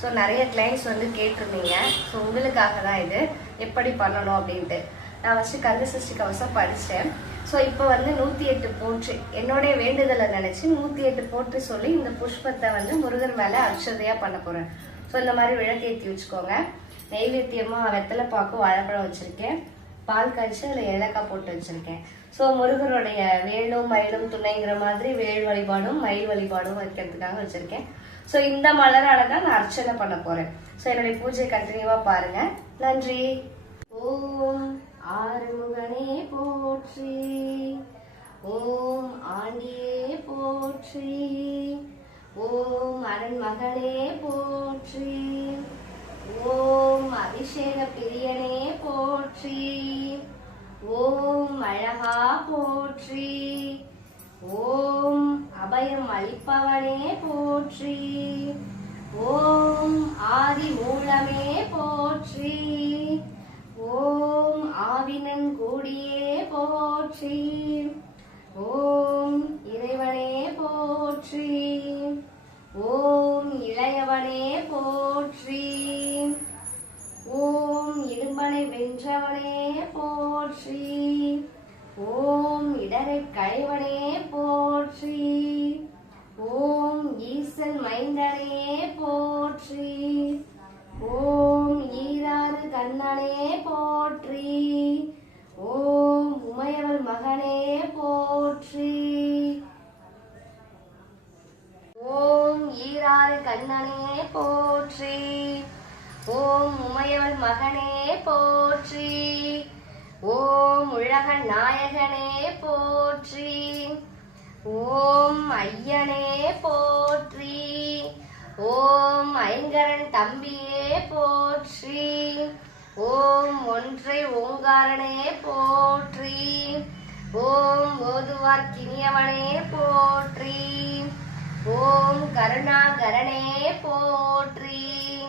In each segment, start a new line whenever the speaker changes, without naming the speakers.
So நிறைய clients வந்து கேட்டிருந்தீங்க. ஸோ உங்களுக்காக தான் இது. எப்படி பண்ணணும் அப்படின்ட்டு. நான் ஃபஸ்ட்டு கந்த சஷ்டி கவசம் படித்தேன் ஸோ இப்போ வந்து நூற்றி எட்டு போற்று. என்னுடைய வேண்டுதலை நினச்சி நூற்றி எட்டு போற்று சொல்லி இந்த புஷ்பத்தை வந்து முருகன் மேலே அக்ஷதையாக பண்ண போகிறேன் ஸோ இந்த மாதிரி விளக்கேற்றி வச்சுக்கோங்க. நெய்வேத்தியமாக வெத்தலை பாக்கு வாழைப்பழம் வச்சுருக்கேன். பால் காய்ச்சி அதில் ஏலக்காய் போட்டு வச்சுருக்கேன். ஸோ முருகருடைய வேலும் மயிலும் துணைங்கிற மாதிரி வேல் வழிபாடும் மயில் வழிபாடும் வைக்கிறதுக்காக வச்சுருக்கேன். ஸோ இந்த மலரால தான் நான் அர்ச்சனை பண்ண போகிறேன் ஸோ என்னுடைய பூஜை கண்டினியூவாக பாருங்கள் நன்றி. ஓம் ஆறுமுகனே போற்றி. ஓம் ஆண்டியே போற்றி. ஓம் அருண்மகனே போற்றி. ஓம் அபிஷேக பிரியனே போற்றி. ஓம் அழகா போற்றி. ஓம் அபயம் அளிப்பவனே போற்றி. ஓம் ஆதி மூலமே போற்றி. ஓம் ஆவினன் கூடியே போற்றி. ஓம் இறைவனே போற்றி. ஓம் இளையவனே போற்றி. ஓம் இடும்பனை வென்றவனே போற்றி. ஓம் இடரை கைவனே போற்றி. ஓம் ஈசன் மைந்தனே போற்றி. ஓம் ஈராறு கண்ணனே போற்றி. ஓம் உமையவள் மகனே போற்றி. ஓம் ஈராறு கண்ணனே போற்றி. ஓம் உமையவள் மகனே போற்றி. ஓம் உலக நாயகனே போற்றி. ஓம் ஐயனே போற்றி. ஓம் ஐங்கரன் தம்பியே போற்றி. ஓம் ஒன்றை ஓங்காரனே போற்றி. ஓம் ஓதுவார் கிணியவனே போற்றி. ஓம் கருணாகரனே போற்றி.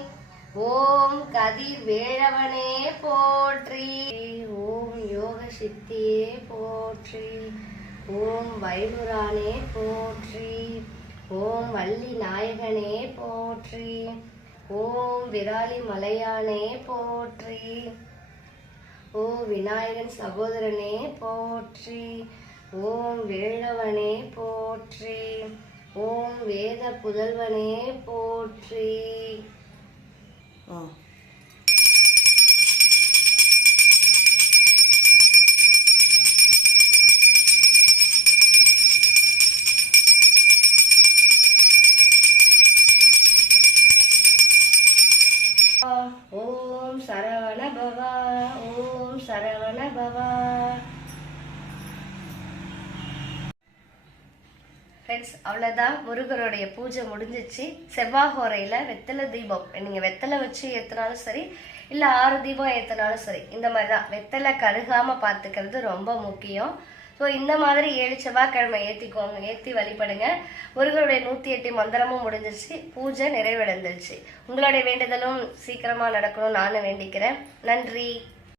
ஓம் கதிர் வேழவனே போற்றி. சித்தியே போற்றி. ஓம் வைகுரானே போற்றி. ஓம் வள்ளி நாயகனே போற்றி. ஓம் விராலி மலையானே போற்றி. ஓ விநாயகன் சகோதரனே போற்றி. ஓம் வேழவனே போற்றி. ஓம் வேத புதல்வனே போற்றி. ஆ. ஓம் சரவண பவா ஓம் சரவண பவா. ஃப்ரெண்ட்ஸ் அவ்வளோதான் முருகருடைய பூஜை முடிஞ்சிச்சு. செவ்வாய்ஹோரையில் வெத்தலை தீபம். நீங்கள் வெத்தலை வச்சு ஏற்றினாலும் சரி இல்லை ஆறு தீபம் ஏற்றினாலும் சரி இந்த மாதிரி தான் வெத்தலை கருகாமல் பார்த்துக்கிறது ரொம்ப முக்கியம். ஸோ இந்த மாதிரி ஏழு செவ்வாய்க்கிழமை ஏற்றிக்கோங்க ஏற்றி வழிபடுங்க. முருகருடைய நூற்றி எட்டு மந்திரமும் முடிஞ்சிச்சு பூஜை நிறைவடைந்துருச்சு. உங்களுடைய வேண்டுதலும் சீக்கிரமாக நடக்கணும்னு நானும் வேண்டிக்கிறேன். நன்றி.